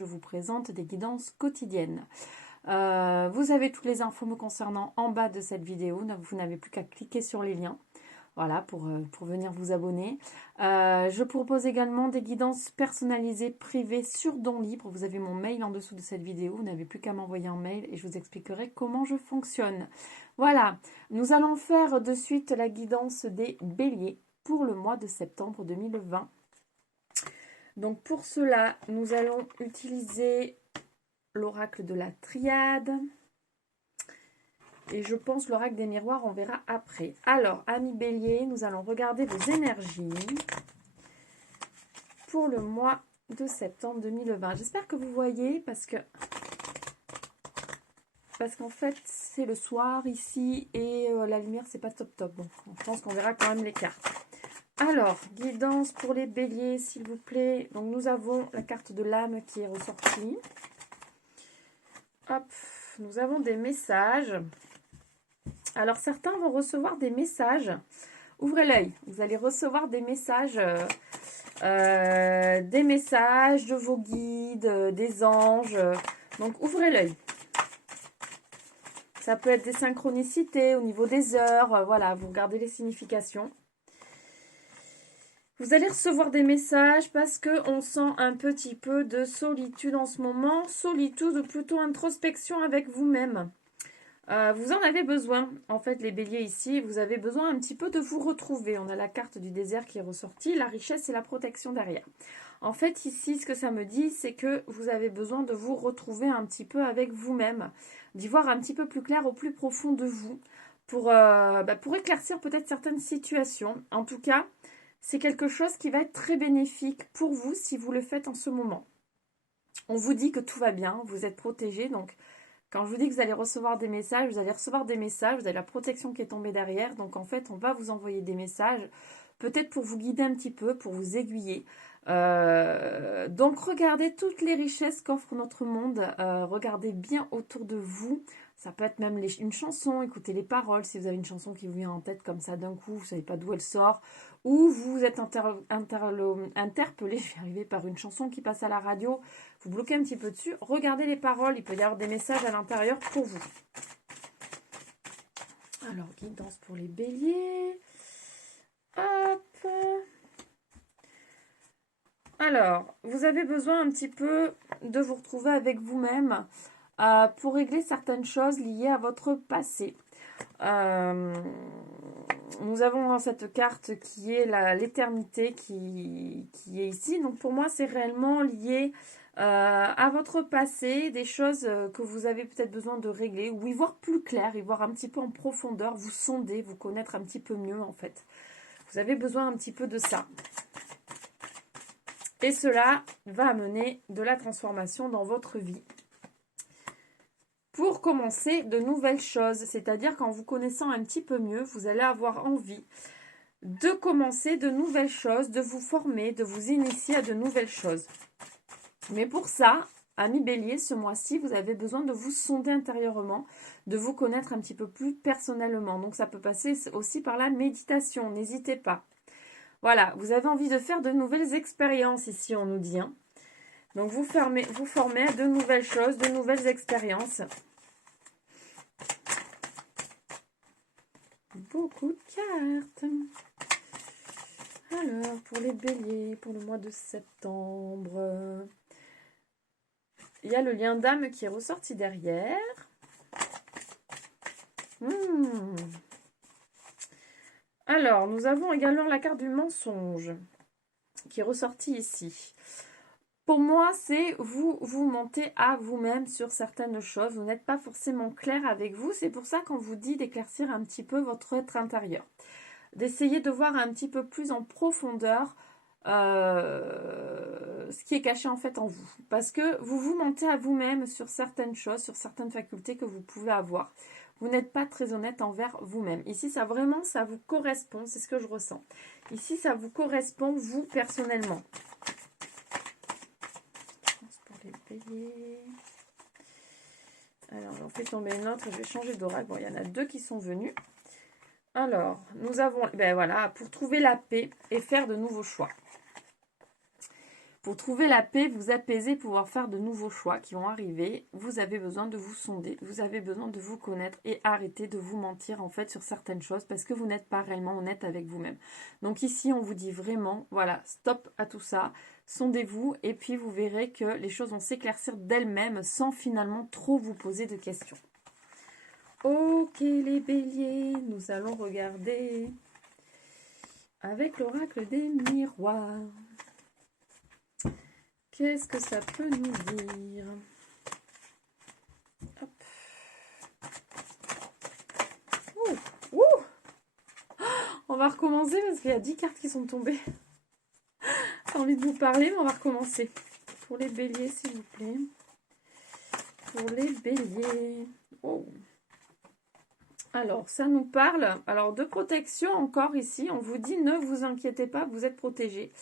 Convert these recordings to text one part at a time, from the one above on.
Je vous présente des guidances quotidiennes. Vous avez toutes les infos me concernant en bas de cette vidéo. Vous n'avez plus qu'à cliquer sur les liens. Voilà, pour venir vous abonner. Je propose également des guidances personnalisées privées sur don libre. Vous avez mon mail en dessous de cette vidéo. Vous n'avez plus qu'à m'envoyer un mail et je vous expliquerai comment je fonctionne. Voilà, nous allons faire de suite la guidance des béliers pour le mois de septembre 2020. Donc pour cela, nous allons utiliser l'oracle de la triade. Et je pense l'oracle des miroirs, on verra après. Alors, amis béliers, nous allons regarder vos énergies pour le mois de septembre 2020. J'espère que vous voyez parce qu'en fait, c'est le soir ici et la lumière, c'est pas top top. Bon, je pense qu'on verra quand même les cartes. Alors, guidance pour les béliers, s'il vous plaît. Donc, nous avons la carte de l'âme qui est ressortie. Hop, nous avons des messages. Alors, certains vont recevoir des messages. Ouvrez l'œil. Vous allez recevoir des messages de vos guides, des anges. Donc, ouvrez l'œil. Ça peut être des synchronicités au niveau des heures. Voilà, vous regardez les significations. Vous allez recevoir des messages parce qu'on sent un petit peu de solitude en ce moment. Solitude ou plutôt introspection avec vous-même. Vous en avez besoin, en fait, les béliers ici. Vous avez besoin un petit peu de vous retrouver. On a la carte du désert qui est ressortie. La richesse et la protection derrière. En fait, ici, ce que ça me dit, c'est que vous avez besoin de vous retrouver un petit peu avec vous-même. D'y voir un petit peu plus clair au plus profond de vous. Pour éclaircir peut-être certaines situations. En tout cas, c'est quelque chose qui va être très bénéfique pour vous si vous le faites en ce moment. On vous dit que tout va bien, vous êtes protégé. Donc, quand je vous dis que vous allez recevoir des messages, vous allez recevoir des messages. Vous avez la protection qui est tombée derrière. Donc, en fait, on va vous envoyer des messages. Peut-être pour vous guider un petit peu, pour vous aiguiller. Donc, regardez toutes les richesses qu'offre notre monde. Regardez bien autour de vous. Ça peut être même une chanson, écoutez les paroles. Si vous avez une chanson qui vous vient en tête comme ça d'un coup, vous ne savez pas d'où elle sort. Ou vous êtes interpellé, je vais arriver par une chanson qui passe à la radio. Vous bloquez un petit peu dessus. Regardez les paroles, il peut y avoir des messages à l'intérieur pour vous. Alors, guidance pour les béliers. Hop. Alors, vous avez besoin un petit peu de vous retrouver avec vous-même pour régler certaines choses liées à votre passé. Nous avons cette carte qui est l'éternité qui est ici. Donc pour moi, c'est réellement lié à votre passé, des choses que vous avez peut-être besoin de régler ou y voir plus clair, y voir un petit peu en profondeur, vous sonder, vous connaître un petit peu mieux en fait. Vous avez besoin un petit peu de ça. Et cela va amener de la transformation dans votre vie. Pour commencer de nouvelles choses, c'est-à-dire qu'en vous connaissant un petit peu mieux, vous allez avoir envie de commencer de nouvelles choses, de vous former, de vous initier à de nouvelles choses. Mais pour ça, amis bélier, ce mois-ci, vous avez besoin de vous sonder intérieurement, de vous connaître un petit peu plus personnellement. Donc ça peut passer aussi par la méditation, n'hésitez pas. Voilà, vous avez envie de faire de nouvelles expériences ici, on nous dit. Hein. Donc vous formez à de nouvelles choses, de nouvelles expériences. Beaucoup de cartes. Alors, pour les béliers, pour le mois de septembre, il y a le lien d'âme qui est ressorti derrière. Alors, nous avons également la carte du mensonge qui est ressortie ici. Pour moi, c'est vous mentez à vous-même sur certaines choses. Vous n'êtes pas forcément clair avec vous. C'est pour ça qu'on vous dit d'éclaircir un petit peu votre être intérieur. D'essayer de voir un petit peu plus en profondeur ce qui est caché en fait en vous. Parce que vous mentez à vous-même sur certaines choses, sur certaines facultés que vous pouvez avoir. Vous n'êtes pas très honnête envers vous-même. Ici, ça vous correspond, c'est ce que je ressens. Ici, ça vous correspond, vous, personnellement. Pour les béliers. Alors, j'en fais tomber une autre, je vais changer d'oracle. Bon, il y en a deux qui sont venus. Alors, nous avons, pour trouver la paix et faire de nouveaux choix. Pour trouver la paix, vous apaiser, pouvoir faire de nouveaux choix qui vont arriver, vous avez besoin de vous sonder, vous avez besoin de vous connaître et arrêter de vous mentir en fait sur certaines choses parce que vous n'êtes pas réellement honnête avec vous-même. Donc ici, on vous dit vraiment, voilà, stop à tout ça, sondez-vous et puis vous verrez que les choses vont s'éclaircir d'elles-mêmes sans finalement trop vous poser de questions. Ok les béliers, nous allons regarder avec l'oracle des miroirs. Qu'est-ce que ça peut nous dire? Hop. Ouh, ouh. On va recommencer parce qu'il y a 10 cartes qui sont tombées. J'ai envie de vous parler, mais on va recommencer. Pour les béliers, s'il vous plaît. Pour les béliers. Oh. Alors, ça nous parle de protection encore ici. On vous dit, ne vous inquiétez pas, vous êtes protégés.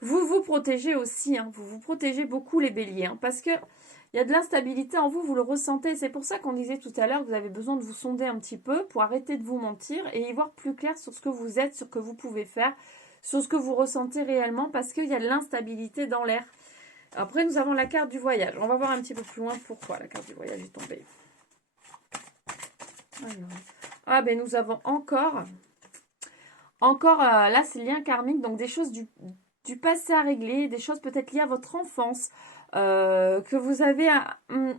Vous vous protégez aussi, hein, vous vous protégez beaucoup les béliers, hein, parce que il y a de l'instabilité en vous, vous le ressentez. C'est pour ça qu'on disait tout à l'heure que vous avez besoin de vous sonder un petit peu pour arrêter de vous mentir et y voir plus clair sur ce que vous êtes, sur ce que vous pouvez faire, sur ce que vous ressentez réellement, parce qu'il y a de l'instabilité dans l'air. Après, nous avons la carte du voyage. On va voir un petit peu plus loin pourquoi la carte du voyage est tombée. Alors. Ah ben nous avons encore là c'est lien karmique, donc des choses du passé à régler, des choses peut-être liées à votre enfance, que vous avez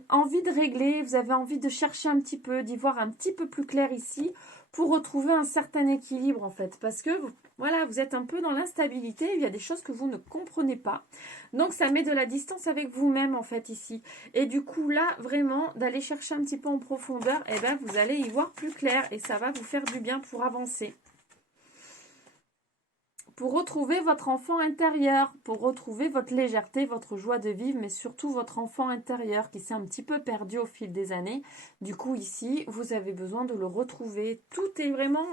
envie de régler, vous avez envie de chercher un petit peu, d'y voir un petit peu plus clair ici, pour retrouver un certain équilibre en fait, parce que voilà, vous êtes un peu dans l'instabilité, il y a des choses que vous ne comprenez pas, donc ça met de la distance avec vous-même en fait ici, et du coup là, vraiment, d'aller chercher un petit peu en profondeur, et ben vous allez y voir plus clair, et ça va vous faire du bien pour avancer. Pour retrouver votre enfant intérieur, pour retrouver votre légèreté, votre joie de vivre, mais surtout votre enfant intérieur qui s'est un petit peu perdu au fil des années. Du coup, ici, vous avez besoin de le retrouver. Tout est vraiment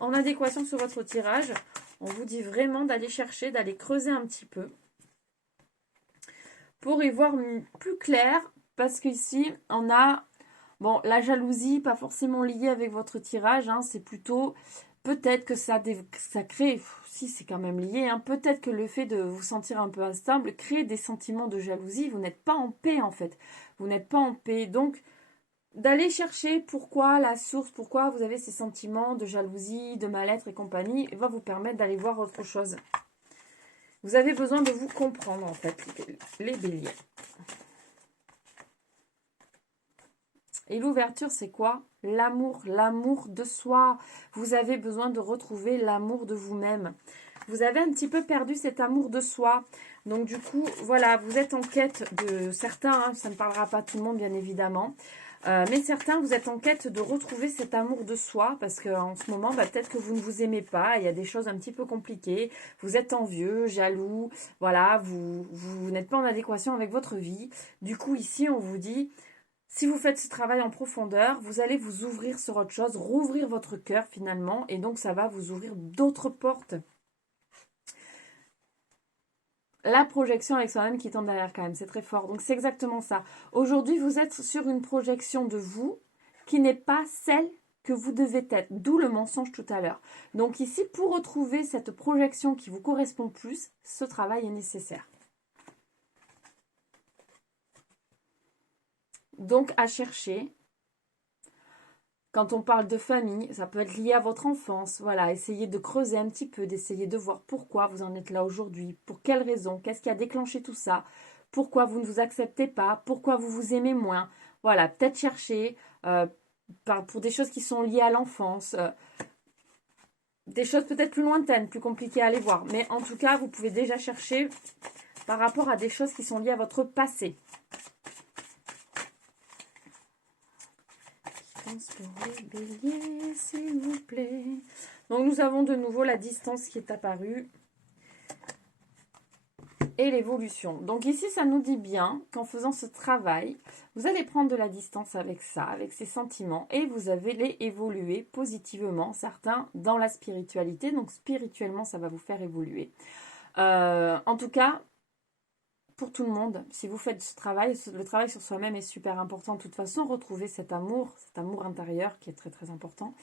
en adéquation sur votre tirage. On vous dit vraiment d'aller chercher, d'aller creuser un petit peu pour y voir plus clair, parce qu'ici, on a la jalousie, pas forcément liée avec votre tirage, hein, c'est plutôt... Peut-être que ça crée, si c'est quand même lié, hein, peut-être que le fait de vous sentir un peu instable crée des sentiments de jalousie. Vous n'êtes pas en paix en fait. Vous n'êtes pas en paix. Donc, d'aller chercher pourquoi la source, pourquoi vous avez ces sentiments de jalousie, de mal-être et compagnie, va vous permettre d'aller voir autre chose. Vous avez besoin de vous comprendre en fait, les béliers. Et l'ouverture, c'est quoi? L'amour de soi. Vous avez besoin de retrouver l'amour de vous-même. Vous avez un petit peu perdu cet amour de soi. Donc du coup, voilà, vous êtes en quête de certains, hein, ça ne parlera pas à tout le monde bien évidemment, mais certains, vous êtes en quête de retrouver cet amour de soi parce qu'en ce moment, peut-être que vous ne vous aimez pas, il y a des choses un petit peu compliquées, vous êtes envieux, jaloux, voilà, vous n'êtes pas en adéquation avec votre vie. Du coup, ici, on vous dit... Si vous faites ce travail en profondeur, vous allez vous ouvrir sur autre chose, rouvrir votre cœur finalement, et donc ça va vous ouvrir d'autres portes. La projection avec soi-même qui tombe derrière quand même, c'est très fort. Donc c'est exactement ça. Aujourd'hui, vous êtes sur une projection de vous qui n'est pas celle que vous devez être, d'où le mensonge tout à l'heure. Donc ici, pour retrouver cette projection qui vous correspond plus, ce travail est nécessaire. Donc, à chercher. Quand on parle de famille, ça peut être lié à votre enfance. Voilà, essayez de creuser un petit peu, d'essayer de voir pourquoi vous en êtes là aujourd'hui, pour quelles raisons, qu'est-ce qui a déclenché tout ça, pourquoi vous ne vous acceptez pas, pourquoi vous vous aimez moins. Voilà, peut-être chercher pour des choses qui sont liées à l'enfance, des choses peut-être plus lointaines, plus compliquées à aller voir. Mais en tout cas, vous pouvez déjà chercher par rapport à des choses qui sont liées à votre passé. Pour les béliers, s'il vous plaît. Donc nous avons de nouveau la distance qui est apparue et l'évolution. Donc ici, ça nous dit bien qu'en faisant ce travail, vous allez prendre de la distance avec ça, avec ces sentiments, et vous allez évoluer positivement, certains dans la spiritualité. Donc spirituellement, ça va vous faire évoluer. En tout cas, pour tout le monde, si vous faites ce travail, le travail sur soi-même est super important. De toute façon, retrouver cet amour intérieur qui est très très important.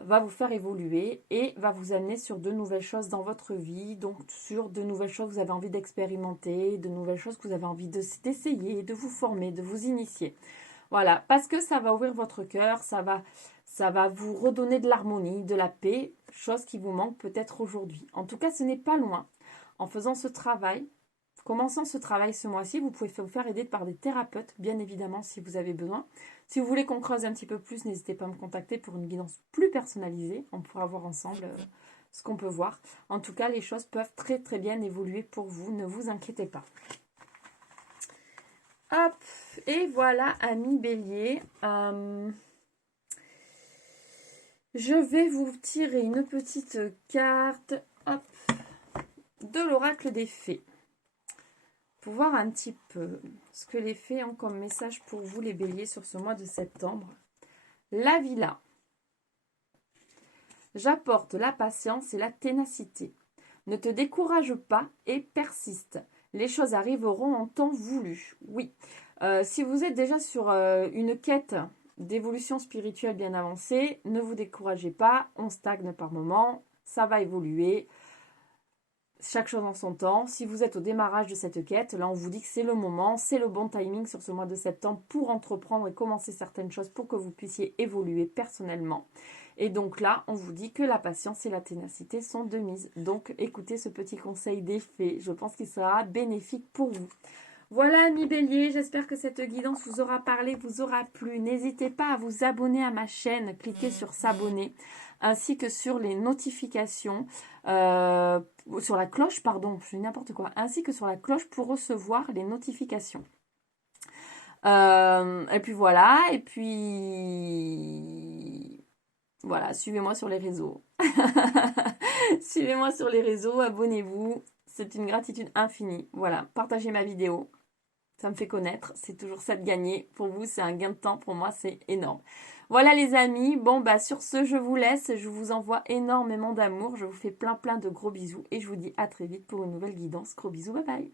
va vous faire évoluer et va vous amener sur de nouvelles choses dans votre vie, donc sur de nouvelles choses que vous avez envie d'expérimenter, de nouvelles choses que vous avez envie d'essayer, de vous former, de vous initier. Voilà, parce que ça va ouvrir votre cœur, ça va vous redonner de l'harmonie, de la paix, chose qui vous manque peut-être aujourd'hui. En tout cas, ce n'est pas loin. En faisant ce travail, commençant ce travail ce mois-ci, vous pouvez vous faire aider par des thérapeutes, bien évidemment, si vous avez besoin. Si vous voulez qu'on creuse un petit peu plus, n'hésitez pas à me contacter pour une guidance plus personnalisée. On pourra voir ensemble ce qu'on peut voir. En tout cas, les choses peuvent très très bien évoluer pour vous, ne vous inquiétez pas. Hop, et voilà, amis bélier. Je vais vous tirer une petite carte, hop, de l'oracle des fées. Pour voir un petit peu ce que les fées ont comme message pour vous, les béliers, sur ce mois de septembre. La villa. J'apporte la patience et la ténacité. Ne te décourage pas et persiste. Les choses arriveront en temps voulu. Oui. Si vous êtes déjà sur une quête d'évolution spirituelle bien avancée, ne vous découragez pas. On stagne par moment. Ça va évoluer. Chaque chose en son temps. Si vous êtes au démarrage de cette quête, là on vous dit que c'est le moment, c'est le bon timing sur ce mois de septembre pour entreprendre et commencer certaines choses pour que vous puissiez évoluer personnellement. Et donc là, on vous dit que la patience et la ténacité sont de mise. Donc écoutez ce petit conseil des fées, je pense qu'il sera bénéfique pour vous. Voilà, amis béliers, j'espère que cette guidance vous aura parlé, vous aura plu. N'hésitez pas à vous abonner à ma chaîne, cliquez sur s'abonner, ainsi que sur les notifications, sur la cloche, pardon, je dis n'importe quoi, ainsi que sur la cloche pour recevoir les notifications. Et puis voilà, voilà, suivez-moi sur les réseaux. Suivez-moi sur les réseaux, abonnez-vous. C'est une gratitude infinie. Voilà, partagez ma vidéo. Ça me fait connaître. C'est toujours ça de gagner. Pour vous, c'est un gain de temps. Pour moi, c'est énorme. Voilà les amis. Bon, bah sur ce, je vous laisse. Je vous envoie énormément d'amour. Je vous fais plein de gros bisous. Et je vous dis à très vite pour une nouvelle guidance. Gros bisous, bye bye.